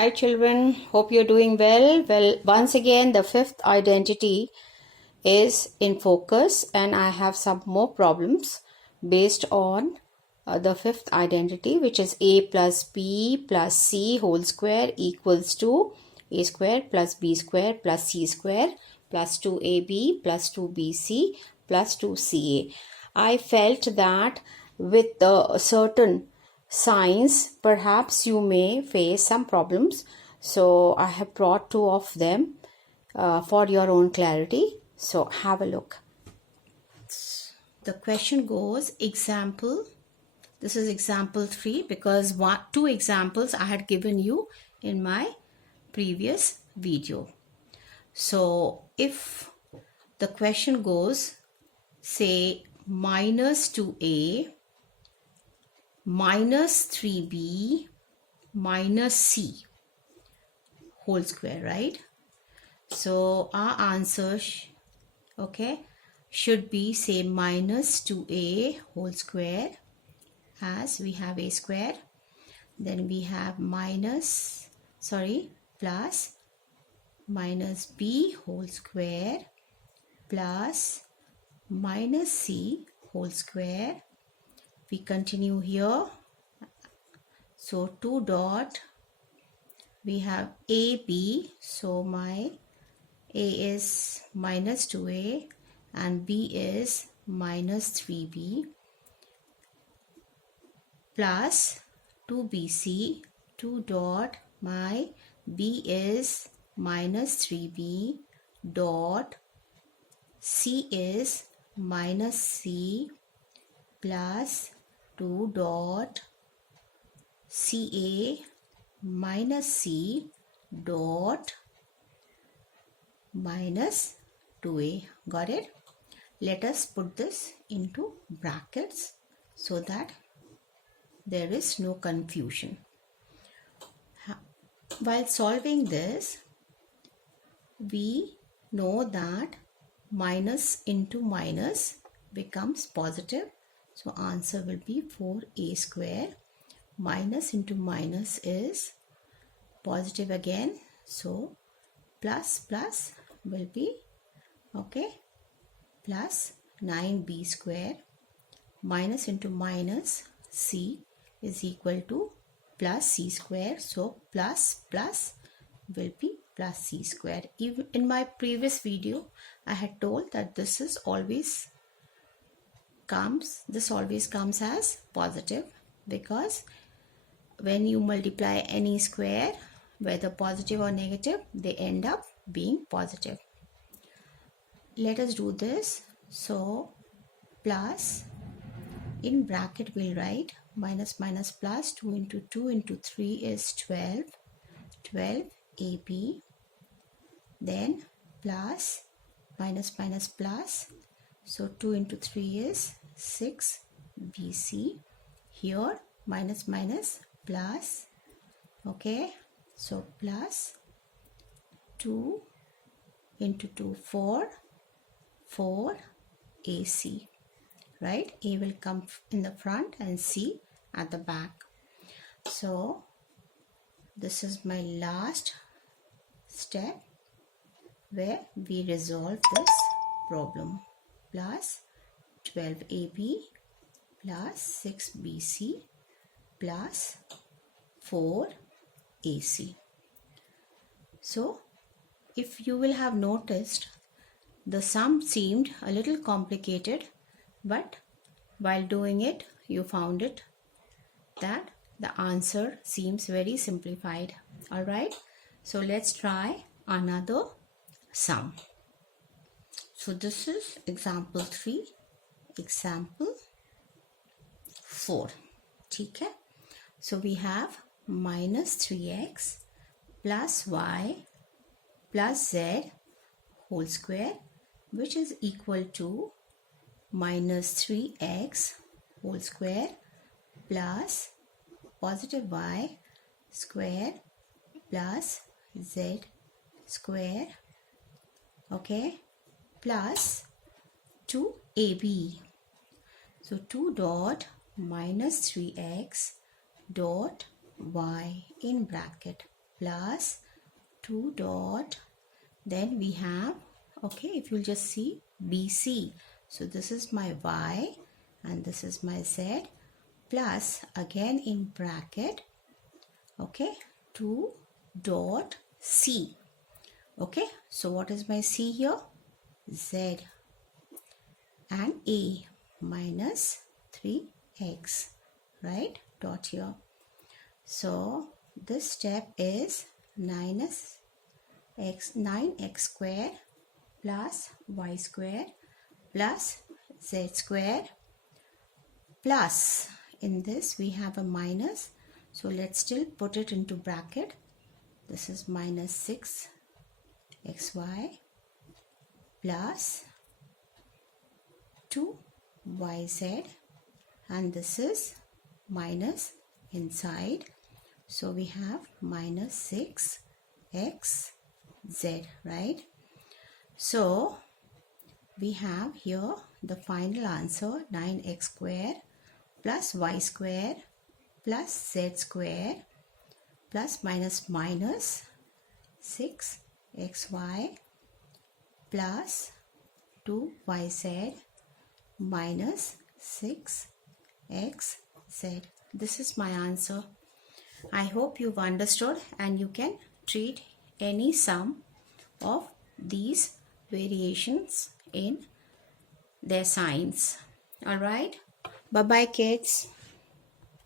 Hi children, hope you're doing well. Well, once again the fifth identity is in focus and I have some more problems based on the fifth identity, which is a plus b plus c whole square equals to a square plus b square plus c square plus 2ab plus 2bc plus 2ca. I felt that with the certain signs perhaps you may face some problems, so I have brought two of them for your own clarity. So have a look. The question goes, example, this is example 3 because two examples I had given you in my previous video. So if the question goes, say minus 2a minus 3b minus c whole square, right? So our answer should be, say, minus 2a whole square, as we have a square, then we have plus minus b whole square plus minus c whole square. We continue here, so 2 dot, we have AB, so my A is minus 2A and B is minus 3B plus 2BC, 2 dot, my B is minus 3B dot, C is minus C plus 2 dot CA minus C dot minus 2A. Got it? Let us put this into brackets so that there is no confusion. While solving this, we know that minus into minus becomes positive. So answer will be 4a square. Minus into minus is positive again. So plus will be plus 9b square. Minus into minus, c is equal to plus c square. So plus will be plus c square. Even in my previous video, I had told that this always comes as positive, because when you multiply any square, whether positive or negative, they end up being positive. Let us do this. So plus, in bracket we'll write minus plus, 2 into 2 into 3 is 12 AB, then plus minus plus, so 2 into 3 is 6 BC. Here minus plus, so plus 2 into 2, 4 AC, right? A will come in the front and C at the back. So this is my last step where we resolve this problem. Plus 12AB plus 6BC plus 4AC. So if you will have noticed, the sum seemed a little complicated, but while doing it, you found it that the answer seems very simplified. Alright, so let's try another sum. So this is example 3, example 4. Okay? So we have minus 3x plus y plus z whole square, which is equal to minus 3x whole square plus positive y square plus z square, plus 2ab. So 2 dot minus 3x dot y in bracket. plus 2 dot, then we have, okay, if you'll just see BC. So this is my Y and this is my Z, plus again in bracket, okay, 2 dot C. Okay, so what is my C here? Z and A minus 3x, right, dot here. So this step is 9x square plus y square plus z square, plus in this we have a minus, so let's still put it into bracket. This is minus 6xy plus 2yz, and this is minus inside, so we have minus 6xz, right? So we have here the final answer, 9x square plus y square plus z square plus minus minus 6xy plus 2yz minus 6xz. This is my answer. I hope you've understood and you can treat any sum of these variations in their signs. Alright, bye bye kids.